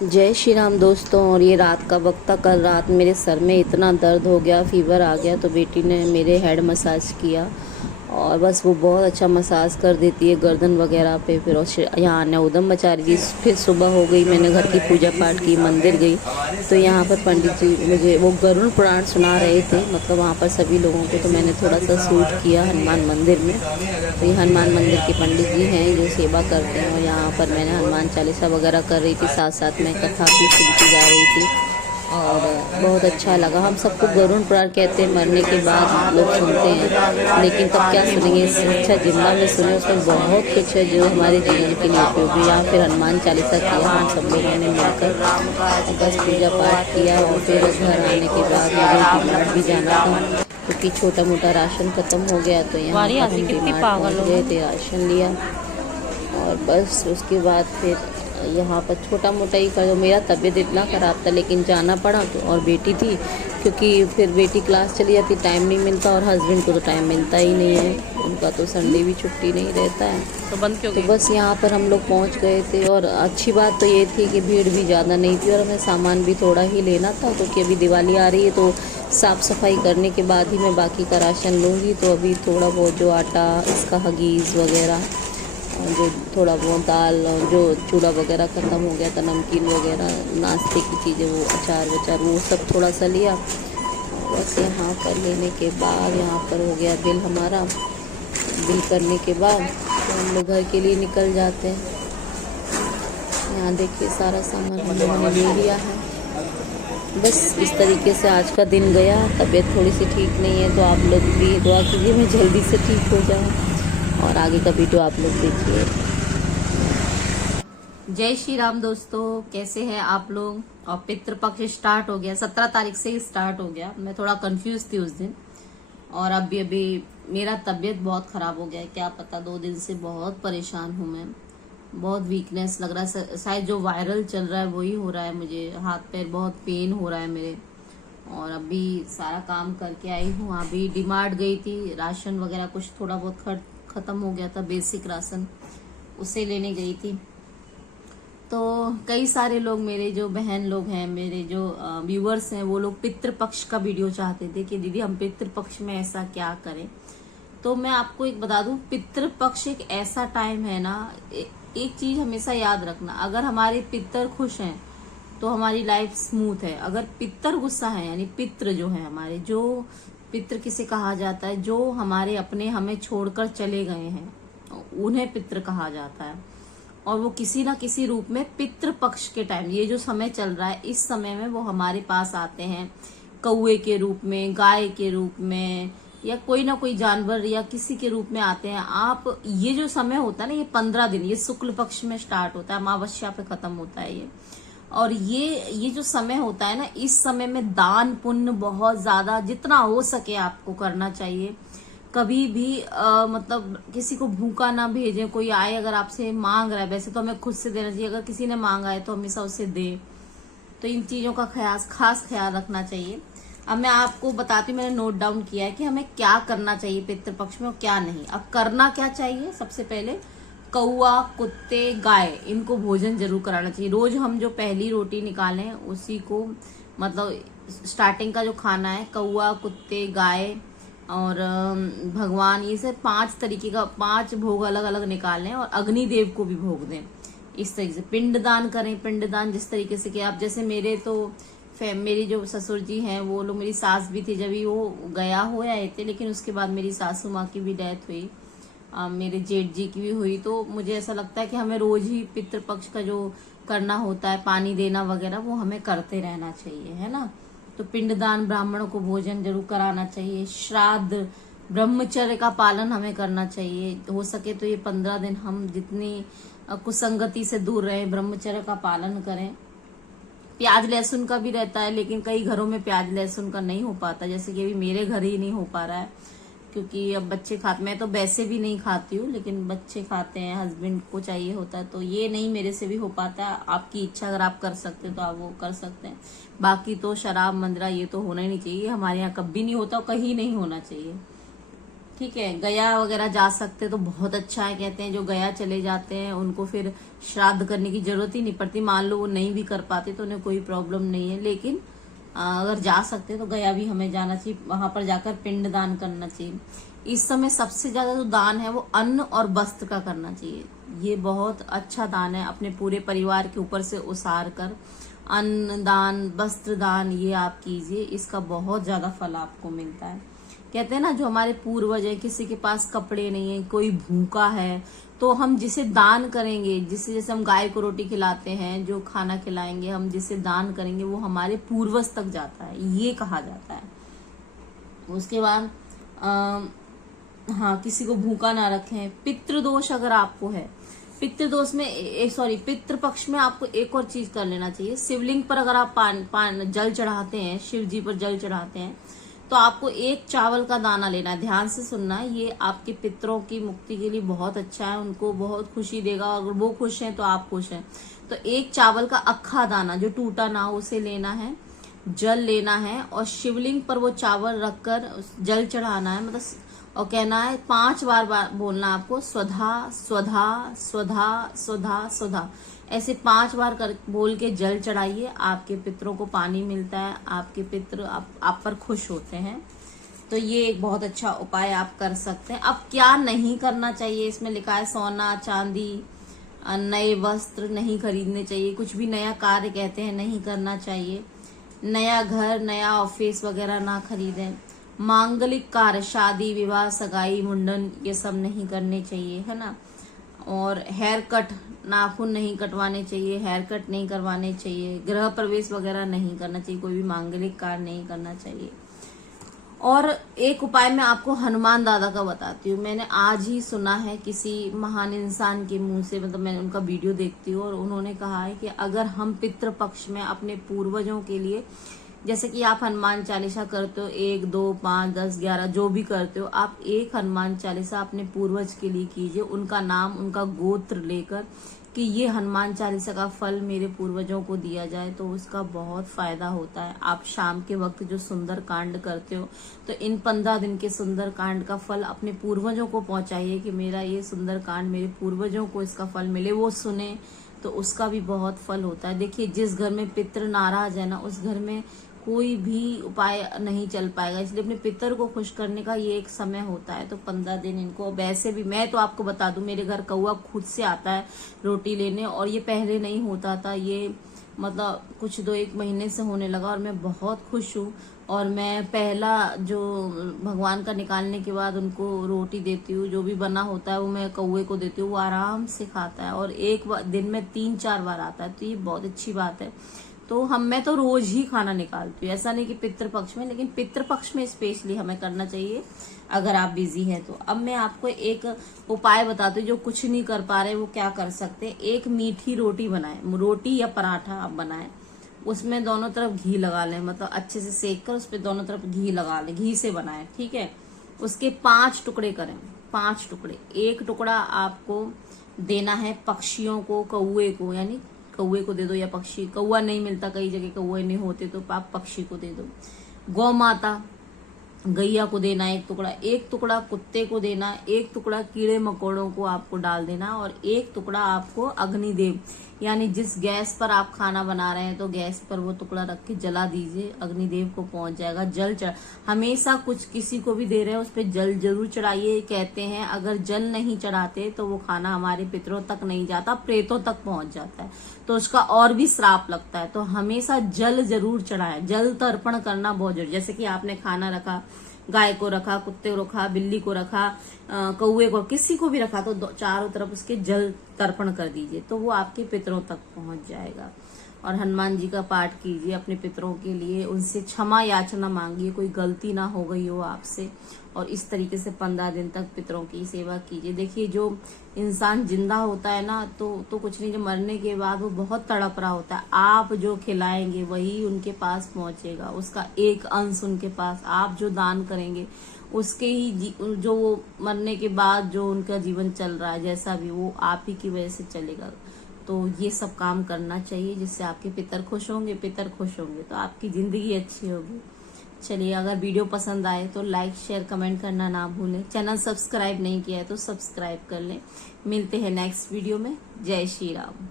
जय श्री राम दोस्तों। और ये रात का वक्त था। कल रात मेरे सर में इतना दर्द हो गया, फीवर आ गया, तो बेटी ने मेरे हेड मसाज किया और बस वो बहुत अच्छा मसाज कर देती है गर्दन वगैरह पे। फिर यहाँ आने उदम मचा रही थी। फिर सुबह हो गई, मैंने घर की पूजा पाठ की, मंदिर गई तो यहाँ पर पंडित जी मुझे वो गरुड़ पुराण सुना रहे थे, मतलब वहाँ पर सभी लोगों को। तो मैंने थोड़ा सा सूट किया हनुमान मंदिर में। तो ये हनुमान मंदिर के पंडित जी हैं जो सेवा करते हैं, और यहाँ पर मैंने हनुमान चालीसा वगैरह कर रही थी, साथ साथ में कथा भी सुनती जा रही थी और बहुत अच्छा लगा। हम सबको गरुड़ पुराण कहते हैं, मरने के बाद लोग सुनते हैं, लेकिन तब क्या सुनेंगे, इससे अच्छा जिंदा में सुने। उसमें बहुत कुछ है जो हमारे जीवन के लिए उपयोगी। या फिर हनुमान चालीसा किया हम सब लोगों ने मिलकर, बस पूजा पाठ किया और फिर घर आने के बाद मुझे डीमार्ट भी जाना था क्योंकि छोटा मोटा राशन खत्म हो गया। तो यहाँ पर हम डीमार्ट पहुँच गए थे, राशन लिया और बस उसके बाद फिर यहाँ पर छोटा मोटा ही कर। मेरा तबीयत इतना ख़राब था लेकिन जाना पड़ा। तो और बेटी थी, क्योंकि फिर बेटी क्लास चली जाती, टाइम नहीं मिलता, और हस्बैंड को तो टाइम मिलता ही नहीं है, उनका तो संडे भी छुट्टी नहीं रहता है। तो बंद क्यों तो बस यहाँ पर हम लोग पहुँच गए थे। और अच्छी बात तो ये थी कि भीड़ भी ज़्यादा नहीं थी और हमें सामान भी थोड़ा ही लेना था, क्योंकि अभी दिवाली आ रही है तो साफ़ सफाई करने के बाद ही मैं बाकी का राशन लूँगी। तो अभी थोड़ा बहुत जो आटा, इसका हगीज़ वगैरह, जो थोड़ा बहुत दाल, जो चूड़ा वगैरह ख़त्म हो गया था, नमकीन वगैरह, नाश्ते की चीज़ें, वो अचार वचार, वो सब थोड़ा सा लिया। बस यहाँ पर लेने के बाद यहाँ पर हो गया बिल हमारा। बिल करने के बाद तो हम लोग घर के लिए निकल जाते हैं। यहाँ देखिए सारा सामान हम लोगों ने ले लिया है। बस इस तरीके से आज का दिन गया। तबीयत थोड़ी सी ठीक नहीं है तो आप लोग भी दुआ कीजिए मैं जल्दी से ठीक हो जाऊँ, और आगे का वीडियो आप लोग देखिए। जय श्री राम दोस्तों, कैसे हैं आप लोग। और पितृपक्ष स्टार्ट हो गया, 17 तारीख से ही स्टार्ट हो गया। मैं थोड़ा कंफ्यूज थी उस दिन, और अभी मेरा तबीयत बहुत खराब हो गया है। क्या पता, 2 दिन से बहुत परेशान हूँ मैं, बहुत वीकनेस लग रहा है। शायद जो वायरल चल रहा है वही हो रहा है। मुझे हाथ पैर बहुत पेन हो रहा है मेरे। और अभी सारा काम करके आई हूँ। अभी डीमार्ट गई थी, राशन वगैरह कुछ थोड़ा बहुत खत्म हो गया था, बेसिक राशन, उसे लेने गई थी। तो कई सारे लोग, मेरे जो बहन लोग हैं, मेरे जो व्यूअर्स हैं, वो लोग पितृपक्ष का वीडियो चाहते थे कि दीदी हम पितृपक्ष में ऐसा क्या करें। तो मैं आपको एक बता दूं, पितृपक्ष एक ऐसा टाइम है ना, एक चीज हमेशा याद रखना, अगर हमारे पितर खुश हैं तो हमारी लाइफ स्मूथ है। अगर पितर गुस्सा है, यानी पित्र जो है हमारे, जो पित्र किसे कहा जाता है, जो हमारे अपने हमें छोड़कर चले गए हैं, उन्हें पित्र कहा जाता है। और वो किसी ना किसी रूप में पितृ पक्ष के टाइम, ये जो समय चल रहा है, इस समय में वो हमारे पास आते हैं, कौए के रूप में, गाय के रूप में, या कोई ना कोई जानवर या किसी के रूप में आते हैं। आप ये जो समय होता है ना, ये 15 दिन, ये शुक्ल पक्ष में स्टार्ट होता है, अमावस्या पे खत्म होता है ये। और ये जो समय होता है ना, इस समय में दान पुण्य बहुत ज्यादा, जितना हो सके आपको करना चाहिए। कभी भी मतलब किसी को भूखा ना भेजें। कोई आए अगर आपसे मांग रहा है, वैसे तो हमें खुद से देना चाहिए, अगर किसी ने मांगा है तो हमेशा उसे दे। तो इन चीजों का खास ख्याल रखना चाहिए। अब मैं आपको बताती हूँ, मैंने नोट डाउन किया है कि हमें क्या करना चाहिए पितृपक्ष में और क्या नहीं। अब करना क्या चाहिए, सबसे पहले कौआ, कुत्ते, गाय, इनको भोजन जरूर कराना चाहिए। रोज हम जो पहली रोटी निकालें उसी को, मतलब स्टार्टिंग का जो खाना है, कौआ, कुत्ते, गाय और भगवान, ये सब 5 तरीके का 5 भोग अलग अलग निकालें और अग्निदेव को भी भोग दें। इस तरीके से पिंडदान करें। पिंडदान जिस तरीके से कि आप, जैसे मेरे तो मेरी जो ससुर जी हैं वो लोग, मेरी सास भी थी जब भी वो गया हो आए थे, लेकिन उसके बाद मेरी सासू माँ की भी डेथ हुई, मेरे जेठ जी की भी हुई। तो मुझे ऐसा लगता है कि हमें रोज ही पितृपक्ष का जो करना होता है, पानी देना वगैरह, वो हमें करते रहना चाहिए, है ना। तो पिंडदान, ब्राह्मणों को भोजन जरूर कराना चाहिए। श्राद्ध, ब्रह्मचर्य का पालन हमें करना चाहिए। हो सके तो ये 15 दिन हम जितनी कुसंगति से दूर रहें, ब्रह्मचर्य का पालन करें। प्याज लहसुन का भी रहता है, लेकिन कई घरों में प्याज लहसुन का नहीं हो पाता, जैसे कि अभी मेरे घर ही नहीं हो पा रहा है, क्योंकि अब बच्चे खाते, मैं तो वैसे भी नहीं खाती हूँ, लेकिन बच्चे खाते हैं, हस्बैंड को चाहिए होता है, तो ये नहीं मेरे से भी हो पाता है। आपकी इच्छा, अगर आप कर सकते हैं तो आप वो कर सकते हैं। बाकी तो शराब मंदरा ये तो होना ही नहीं चाहिए, हमारे यहाँ कभी नहीं होता और कहीं नहीं होना चाहिए। ठीक है। गया वगैरह जा सकते तो बहुत अच्छा है। कहते हैं जो गया चले जाते हैं उनको फिर श्राद्ध करने की जरूरत ही नहीं पड़ती। मान लो वो नहीं भी कर पाते तो उन्हें कोई प्रॉब्लम नहीं है, लेकिन अगर जा सकते तो गया भी हमें जाना चाहिए, वहां पर जाकर पिंड दान करना चाहिए। इस समय सबसे ज्यादा जो दान है वो अन्न और वस्त्र का करना चाहिए। ये बहुत अच्छा दान है, अपने पूरे परिवार के ऊपर से उसार कर अन्न दान, वस्त्र दान ये आप कीजिए, इसका बहुत ज्यादा फल आपको मिलता है। कहते हैं ना जो हमारे पूर्वज है, किसी के पास कपड़े नहीं है, कोई भूखा है, तो हम जिसे दान करेंगे, जिसे जैसे हम गाय को रोटी खिलाते हैं, जो खाना खिलाएंगे, हम जिसे दान करेंगे वो हमारे पूर्वज तक जाता है, ये कहा जाता है। उसके बाद हाँ, किसी को भूखा ना रखें। पितृदोष अगर आपको है, पितृदोष में पितृ पक्ष में आपको एक और चीज कर लेना चाहिए। शिवलिंग पर अगर आप जल चढ़ाते हैं, शिव जी पर जल चढ़ाते हैं, तो आपको एक चावल का दाना लेना है। ध्यान से सुनना है, ये आपके पितरों की मुक्ति के लिए बहुत अच्छा है, उनको बहुत खुशी देगा। अगर वो खुश हैं तो आप खुश हैं। तो एक चावल का अक्खा दाना जो टूटा ना हो उसे लेना है, जल लेना है और शिवलिंग पर वो चावल रखकर जल चढ़ाना है, मतलब और कहना है 5 बार बोलना आपको, स्वधा स्वधा स्वधा स्वधा स्वधा, ऐसे 5 बार बोल के जल चढ़ाइए। आपके पितरों को पानी मिलता है, आपके पितर आप पर खुश होते हैं। तो ये एक बहुत अच्छा उपाय आप कर सकते हैं। अब क्या नहीं करना चाहिए, इसमें लिखा है सोना चांदी नए वस्त्र नहीं खरीदने चाहिए, कुछ भी नया कार्य कहते हैं नहीं करना चाहिए। नया घर, नया ऑफिस वगैरह ना खरीदें। मांगलिक कार्य, शादी विवाह सगाई मुंडन, ये सब नहीं करने चाहिए, है ना। और हेयर कट, नाखून नहीं कटवाने चाहिए, हेयर कट नहीं करवाने चाहिए। गृह प्रवेश वगैरह नहीं करना चाहिए, कोई भी मांगलिक कार्य नहीं करना चाहिए। और एक उपाय मैं आपको हनुमान दादा का बताती हूँ। मैंने आज ही सुना है किसी महान इंसान के मुंह से, मतलब मैंने उनका वीडियो देखती हूँ और उन्होंने कहा है कि अगर हम पितृ पक्ष में अपने पूर्वजों के लिए, जैसे कि आप हनुमान चालीसा करते हो, 1 2 5 10 11 जो भी करते हो, आप एक हनुमान चालीसा अपने पूर्वज के लिए कीजिए, उनका नाम उनका गोत्र लेकर कि ये हनुमान चालीसा का फल मेरे पूर्वजों को दिया जाए, तो उसका बहुत फायदा होता है। आप शाम के वक्त जो सुंदर कांड करते हो, तो इन 15 दिन के सुंदर कांड का फल अपने पूर्वजों को पहुंचाइए कि मेरा ये सुंदर कांड मेरे पूर्वजों को इसका फल मिले, वो सुने, तो उसका भी बहुत फल होता है। देखिए जिस घर में पितृ नाराज है ना, उस घर में कोई भी उपाय नहीं चल पाएगा। इसलिए अपने पितर को खुश करने का ये एक समय होता है। तो 15 दिन इनको, वैसे भी मैं तो आपको बता दूं, मेरे घर कौआ खुद से आता है रोटी लेने, और ये पहले नहीं होता था, ये मतलब कुछ 2-1 महीने से होने लगा और मैं बहुत खुश हूँ। और मैं पहला जो भगवान का निकालने के बाद उनको रोटी देती हूँ, जो भी बना होता है वो मैं कौए को देती हूँ, वो आराम से खाता है और एक दिन में 3-4 बार आता है। तो ये बहुत अच्छी बात है। तो मैं तो रोज ही खाना निकालती हूँ, ऐसा नहीं कि पितृपक्ष में, लेकिन पितृपक्ष में स्पेशली हमें करना चाहिए अगर आप बिजी हैं तो। अब मैं आपको एक उपाय बताती हूँ, जो कुछ नहीं कर पा रहे वो क्या कर सकते हैं। एक मीठी रोटी बनाएं, रोटी या पराठा आप बनाएं, उसमें दोनों तरफ घी लगा लें, मतलब अच्छे से सेक कर उस पर दोनों तरफ घी लगा लें, घी से बनाएं, ठीक है। उसके 5 टुकड़े करें, 5 टुकड़े। एक टुकड़ा आपको देना है पक्षियों को, कौए को, यानी कौए को दे दो या पक्षी, कौआ नहीं मिलता कई जगह, कौए नहीं होते तो आप पक्षी को दे दो। गौ माता गैया को देना है एक टुकड़ा कुत्ते को देना, एक टुकड़ा कीड़े मकोड़ों को आपको डाल देना, और एक टुकड़ा आपको अग्निदेव, यानी जिस गैस पर आप खाना बना रहे हैं तो गैस पर वो टुकड़ा रख के जला दीजिए, अग्निदेव को पहुंच जाएगा। जल हमेशा कुछ किसी को भी दे रहे हैं उस पर जल जरूर चढ़ाइए। कहते हैं अगर जल नहीं चढ़ाते तो वो खाना हमारे पितरों तक नहीं जाता, प्रेतों तक पहुंच जाता है, तो उसका और भी श्राप लगता है। तो हमेशा जल जरूर चढ़ाए, जल तर्पण करना बहुत जरूरी। जैसे कि आपने खाना रखा, गाय को रखा, कुत्ते को रखा, बिल्ली को रखा, कौए को, किसी को भी रखा, तो चारों तरफ उसके जल तर्पण कर दीजिए, तो वो आपके पितरों तक पहुंच जाएगा। और हनुमान जी का पाठ कीजिए अपने पितरों के लिए, उनसे क्षमा याचना मांगिए, कोई गलती ना हो गई हो आपसे, और इस तरीके से 15 दिन तक पितरों की सेवा कीजिए। देखिए जो इंसान जिंदा होता है ना, तो कुछ नहीं, जो मरने के बाद वो बहुत तड़प रहा होता है, आप जो खिलाएंगे वही उनके पास पहुंचेगा, उसका एक अंश उनके पास, आप जो दान करेंगे उसके ही जो वो मरने के बाद जो उनका जीवन चल रहा है, जैसा भी, वो आप ही की वजह से चलेगा। तो ये सब काम करना चाहिए जिससे आपके पितर खुश होंगे, पितर खुश होंगे तो आपकी जिंदगी अच्छी होगी। चलिए, अगर वीडियो पसंद आए तो लाइक शेयर कमेंट करना ना भूलें। चैनल सब्सक्राइब नहीं किया है तो सब्सक्राइब कर लें। मिलते हैं नेक्स्ट वीडियो में। जय श्री राम।